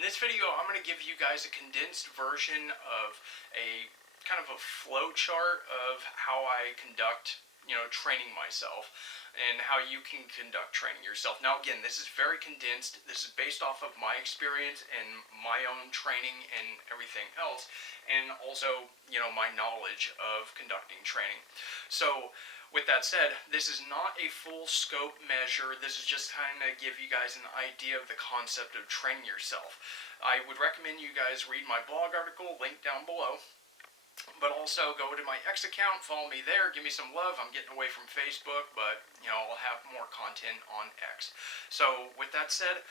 In this video, I'm going to give you guys a condensed version of a kind of a flow chart of how I conduct, training myself and how you can conduct training yourself. Now, again, this is very condensed. This is based off of my experience and my own training and everything else, and also, my knowledge of conducting training. So, with that said, this is not a full scope measure. This is just kind of give you guys an idea of the concept of training yourself. I would recommend you guys read my blog article, link down below. But also go to my X account, follow me there, give me some love. I'm getting away from Facebook, but I'll have more content on X. So with that said,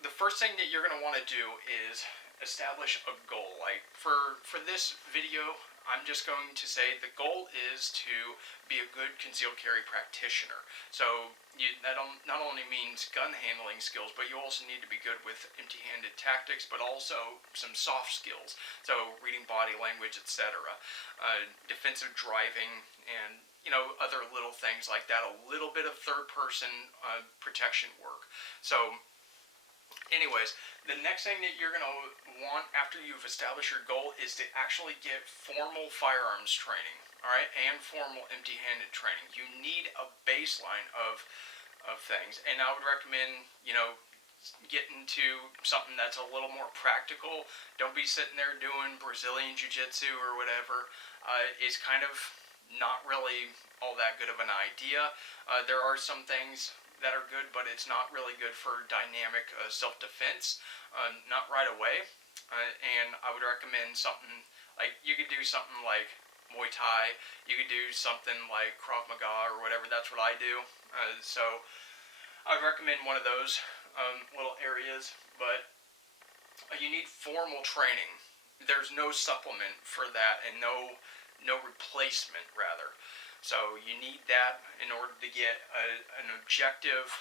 the first thing that you're going to want to do is establish a goal. Like for this video, I'm just going to say the goal is to be a good concealed carry practitioner. So that not only means gun handling skills, but you also need to be good with empty-handed tactics, but also some soft skills. So reading body language, etc. Defensive driving, and other little things like that. A little bit of third-person protection work. So anyways, the next thing that you're going to want after you've established your goal is to actually get formal firearms training, all right, and formal empty-handed training. You need a baseline of things, and I would recommend, getting to something that's a little more practical. Don't be sitting there doing Brazilian Jiu-Jitsu or whatever. It's kind of not really all that good of an idea. There are some things that are good, but it's not really good for dynamic self-defense, not right away. And I would recommend something like, you could do something like Muay Thai, you could do something like Krav Maga or whatever. That's what I do. So I would recommend one of those little areas, but you need formal training. There's no supplement for that, and no replacement, rather. So you need that in order to get an objective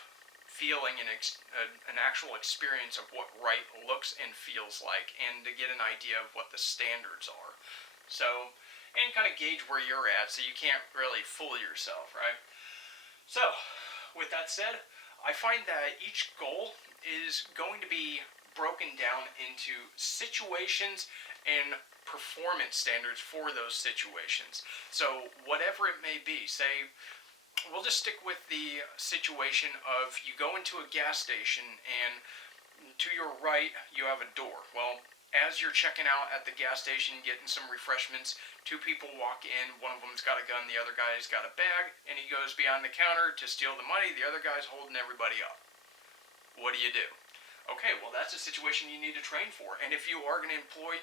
feeling and an actual experience of what right looks and feels like, and to get an idea of what the standards are. So, and kind of gauge where you're at, so you can't really fool yourself, right? So, with that said, I find that each goal is going to be broken down into situations and performance standards for those situations. So whatever it may be, say, we'll just stick with the situation of you go into a gas station and to your right you have a door. Well, as you're checking out at the gas station getting some refreshments, two people walk in. One of them's got a gun, the other guy's got a bag, and he goes behind the counter to steal the money. The other guy's holding everybody up. What do? Okay, well, that's a situation you need to train for. And if you are going to employ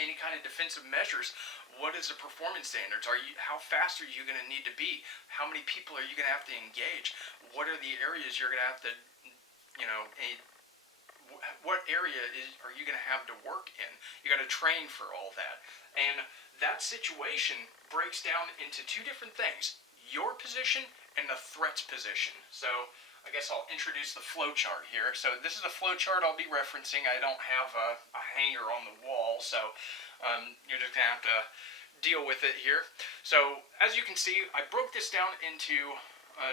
any kind of defensive measures, what is the performance standards? How fast are you going to need to be? How many people are you going to have to engage? What are the areas you're going to have to, what area are you going to have to work in? You got to train for all that. And that situation breaks down into two different things: your position and the threat's position. So I guess I'll introduce the flow chart here. So this is a flow chart I'll be referencing. I don't have a hanger on the wall, so you're just going to have to deal with it here. So as you can see, I broke this down into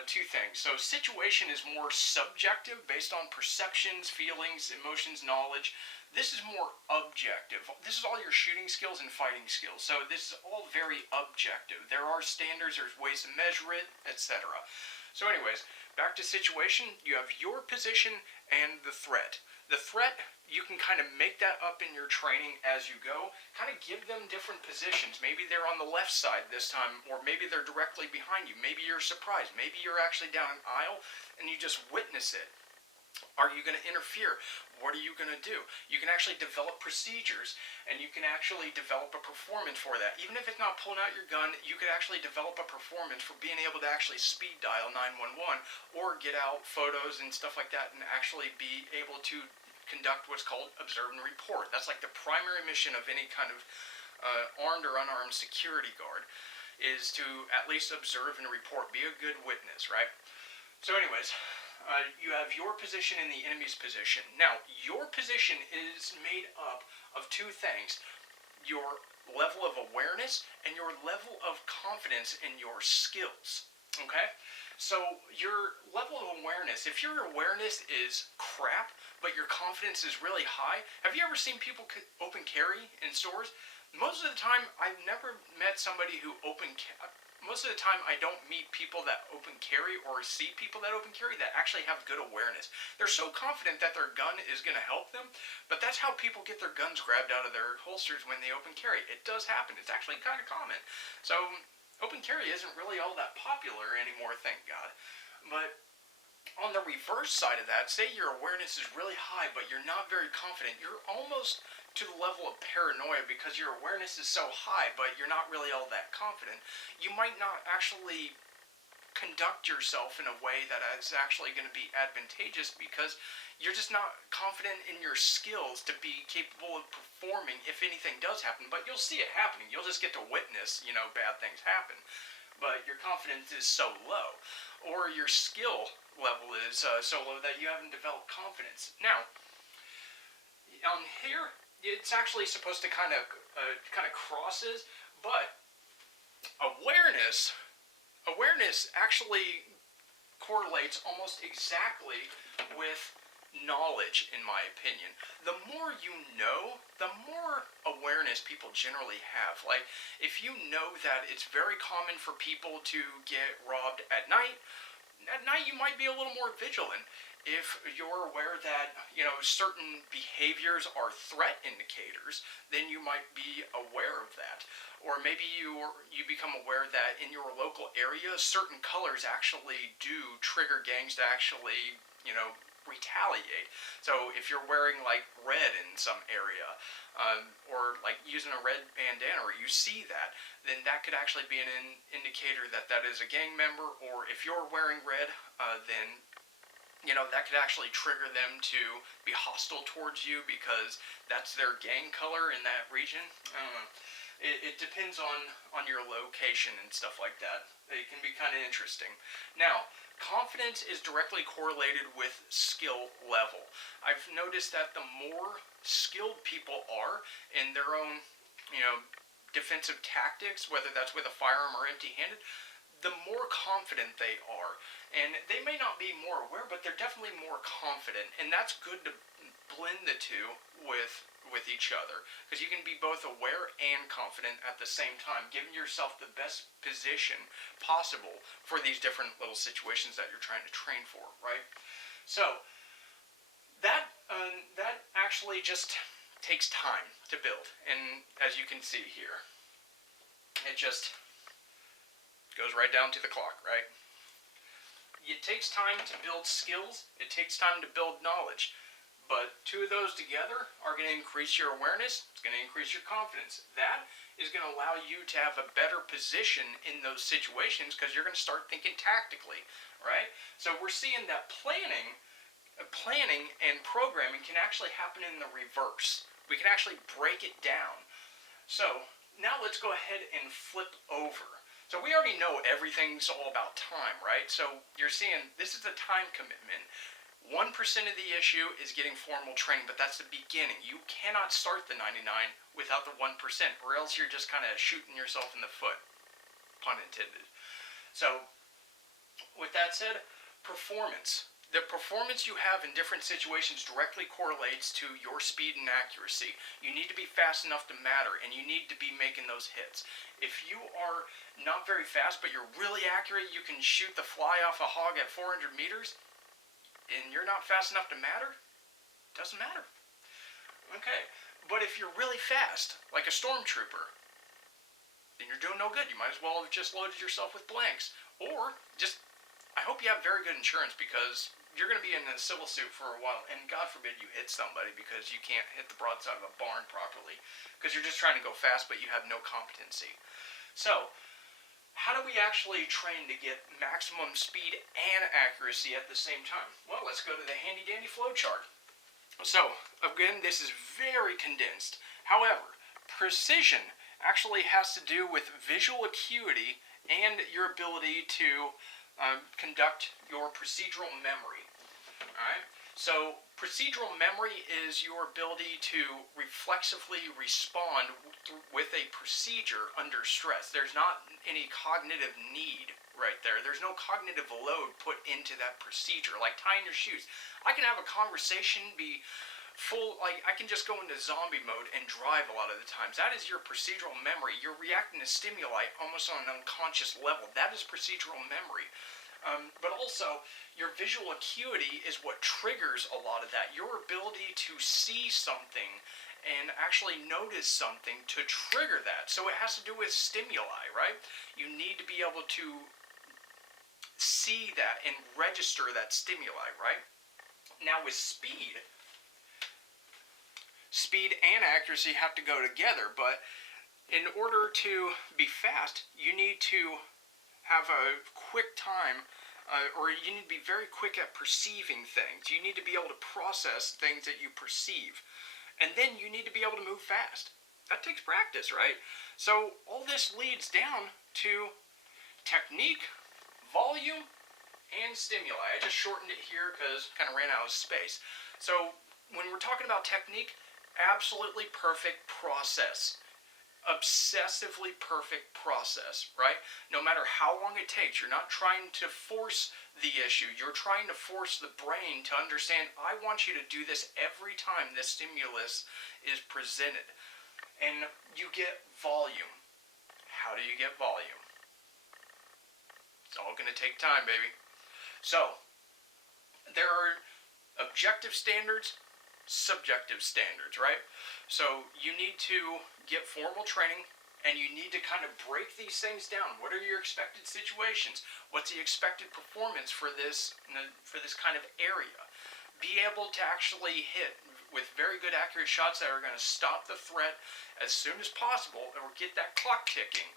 two things. So situation is more subjective, based on perceptions, feelings, emotions, knowledge. This is more objective. This is all your shooting skills and fighting skills. So this is all very objective. There are standards, there's ways to measure it, etc. So anyways, back to situation, you have your position and the threat. The threat, you can kind of make that up in your training as you go. Kind of give them different positions. Maybe they're on the left side this time, or maybe they're directly behind you. Maybe you're surprised. Maybe you're actually down an aisle and you just witness it. Are you going to interfere? What are you going to do? You can actually develop procedures, and you can actually develop a performance for that. Even if it's not pulling out your gun, you could actually develop a performance for being able to actually speed dial 911 or get out photos and stuff like that and actually be able to conduct what's called observe and report. That's like the primary mission of any kind of armed or unarmed security guard, is to at least observe and report. Be a good witness, right? So anyways, you have your position and the enemy's position. Now, your position is made up of two things: your level of awareness and your level of confidence in your skills. Okay? So your level of awareness, if your awareness is crap, but your confidence is really high. Have you ever seen people open carry in stores? Most of the time, I've never met somebody who most of the time I don't meet people that open carry or see people that open carry that actually have good awareness. They're so confident that their gun is going to help them, but that's how people get their guns grabbed out of their holsters when they open carry. It does happen. It's actually kind of common. So open carry isn't really all that popular anymore, thank God. But on the reverse side of that, say your awareness is really high, but you're not very confident. You're almost to the level of paranoia because your awareness is so high, but you're not really all that confident. You might not actually conduct yourself in a way that is actually going to be advantageous because you're just not confident in your skills to be capable of performing if anything does happen. But you'll see it happening. You'll just get to witness, bad things happen. But your confidence is so low, or your skill level is so low that you haven't developed confidence. Now, on here, it's actually supposed to kind of crosses, but awareness actually correlates almost exactly with knowledge, in my opinion. The more you know, the more awareness people generally have. Like, if you know that it's very common for people to get robbed at night you might be a little more vigilant. If you're aware that, certain behaviors are threat indicators, then you might be aware of that. Or maybe you become aware that in your local area, certain colors actually do trigger gangs to actually, retaliate. So if you're wearing like red in some area, or like using a red bandana, or you see that, then that could actually be an indicator that that is a gang member. Or if you're wearing red, then that could actually trigger them to be hostile towards you because that's their gang color in that region. I don't know. It depends on your location and stuff like that. It can be kind of interesting. Now, confidence is directly correlated with skill level. I've noticed that the more skilled people are in their own, defensive tactics, whether that's with a firearm or empty-handed, the more confident they are. And they may not be more aware, but they're definitely more confident. And that's good to blend the two with each other, because you can be both aware and confident at the same time, giving yourself the best position possible for these different little situations that you're trying to train for, right? So that actually just takes time to build. And as you can see here, it just goes right down to the clock, right? It takes time to build skills. It takes time to build knowledge. But two of those together are going to increase your awareness. It's going to increase your confidence. That is going to allow you to have a better position in those situations because you're going to start thinking tactically, right? So we're seeing that planning and programming can actually happen in the reverse. We can actually break it down. So now let's go ahead and flip over. So we already know everything's all about time, right? So you're seeing this is a time commitment. 1% of the issue is getting formal training, but that's the beginning. You cannot start the 99 without the 1%, or else you're just kind of shooting yourself in the foot, pun intended. So with that said, performance. The performance you have in different situations directly correlates to your speed and accuracy. You need to be fast enough to matter, and you need to be making those hits. If you are not very fast, but you're really accurate, you can shoot the fly off a hog at 400 meters, and you're not fast enough to matter, it doesn't matter. Okay, but if you're really fast, like a stormtrooper, then you're doing no good. You might as well have just loaded yourself with blanks. Or just, I hope you have very good insurance, because you're going to be in a civil suit for a while, and God forbid you hit somebody because you can't hit the broadside of a barn properly, because you're just trying to go fast, but you have no competency. So, how do we actually train to get maximum speed and accuracy at the same time? Well, let's go to the handy dandy flowchart. So, again, this is very condensed. However, precision actually has to do with visual acuity and your ability to conduct your procedural memory. Alright? So, procedural memory is your ability to reflexively respond with a procedure under stress. There's not any cognitive need right there. There's no cognitive load put into that procedure, like tying your shoes. I can have a conversation, be full, like I can just go into zombie mode and drive a lot of the times. That is your procedural memory. You're reacting to stimuli almost on an unconscious level. That is procedural memory. But also, your visual acuity is what triggers a lot of that. Your ability to see something and actually notice something to trigger that. So it has to do with stimuli, right? You need to be able to see that and register that stimuli, right? Now with speed and accuracy have to go together, but in order to be fast, you need to have a quick time, or you need to be very quick at perceiving things. You need to be able to process things that you perceive. And then you need to be able to move fast. That takes practice, right? So all this leads down to technique, volume, and stimuli. I just shortened it here because I kind of ran out of space. So when we're talking about technique, absolutely perfect process. Obsessively perfect process, right? No matter how long it takes, you're not trying to force the issue. You're trying to force the brain to understand, I want you to do this every time this stimulus is presented. And you get volume. How do you get volume? It's all going to take time, baby. So, there are objective standards, subjective standards, right? So you need to get formal training, and you need to kind of break these things down. What are your expected situations? What's the expected performance for this kind of area? Be able to actually hit with very good accurate shots that are going to stop the threat as soon as possible, or get that clock ticking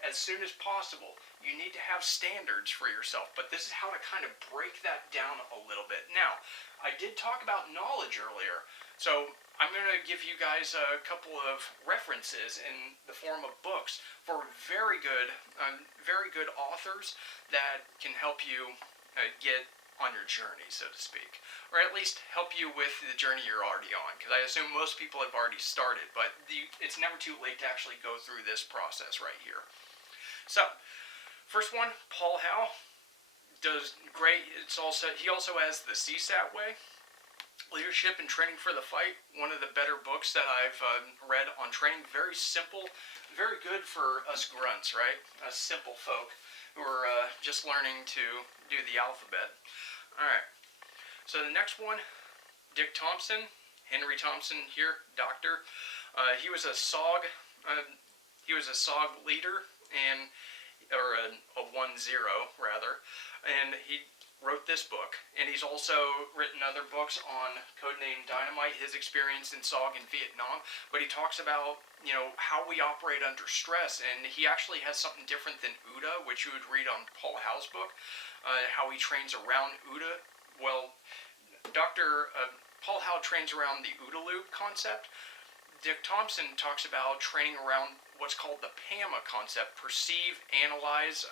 as soon as possible. You need to have standards for yourself, but this is how to kind of break that down a little bit. Now, I did talk about knowledge earlier, so I'm going to give you guys a couple of references in the form of books for very good authors that can help you get on your journey, so to speak, or at least help you with the journey you're already on, because I assume most people have already started, but it's never too late to actually go through this process right here. So, first one, Paul Howe does great. He also has the CSAT way, Leadership and Training for the Fight, one of the better books that I've read on training. Very simple, very good for us grunts, right? Us simple folk who are just learning to do the alphabet. Alright, so the next one, Dick Thompson, Henry Thompson here, doctor. He was a SOG leader, or a 1-0 rather, and he wrote this book, and he's also written other books on Codename Dynamite, his experience in SOG in Vietnam, but he talks about, how we operate under stress, and he actually has something different than OODA, which you would read on Paul Howe's book, how he trains around OODA. Well, Paul Howe trains around the OODA loop concept. Dick Thompson talks about training around what's called the PAMA concept: perceive, analyze,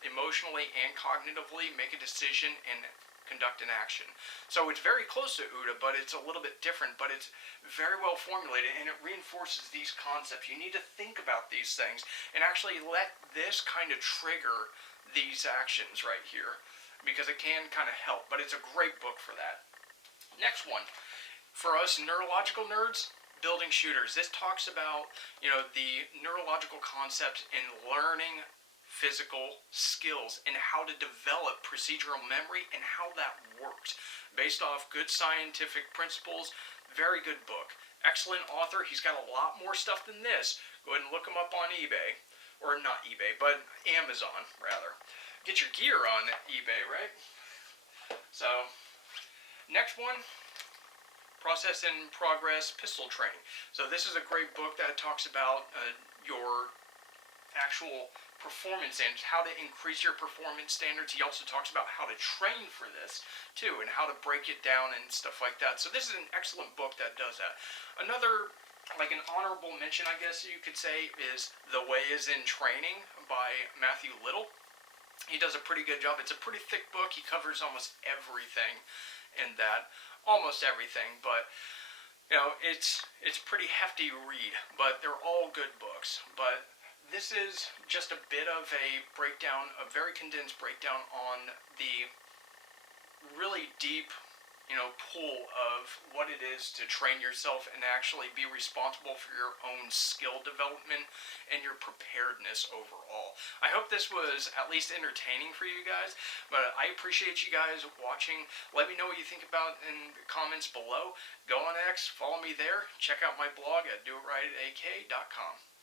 emotionally and cognitively, make a decision, and conduct an action. So it's very close to OODA, but it's a little bit different, but it's very well formulated, and it reinforces these concepts. You need to think about these things and actually let this kind of trigger these actions right here, because it can kind of help, but it's a great book for that. Next one, for us neurological nerds, Building Shooters. This talks about, the neurological concepts in learning physical skills and how to develop procedural memory and how that works based off good scientific principles. Very good book. Excellent author. He's got a lot more stuff than this. Go ahead and look him up on eBay, or not eBay, but Amazon rather. Get your gear on eBay, right? So, next one, Process and Progress Pistol Training. So this is a great book that talks about your actual performance and how to increase your performance standards. He also talks about how to train for this too, and how to break it down and stuff like that. So this is an excellent book that does that. Another, like an honorable mention, I guess you could say, is The Way Is in Training by Matthew Little. He does a pretty good job. It's a pretty thick book. He covers almost everything in that. Almost everything, but it's pretty hefty read, but they're all good books. But this is just a bit of a breakdown, a very condensed breakdown on the really deep, pool of what it is to train yourself and actually be responsible for your own skill development and your preparedness overall. I hope this was at least entertaining for you guys, but I appreciate you guys watching. Let me know what you think about in the comments below. Go on X, follow me there, check out my blog at doitrightak.com.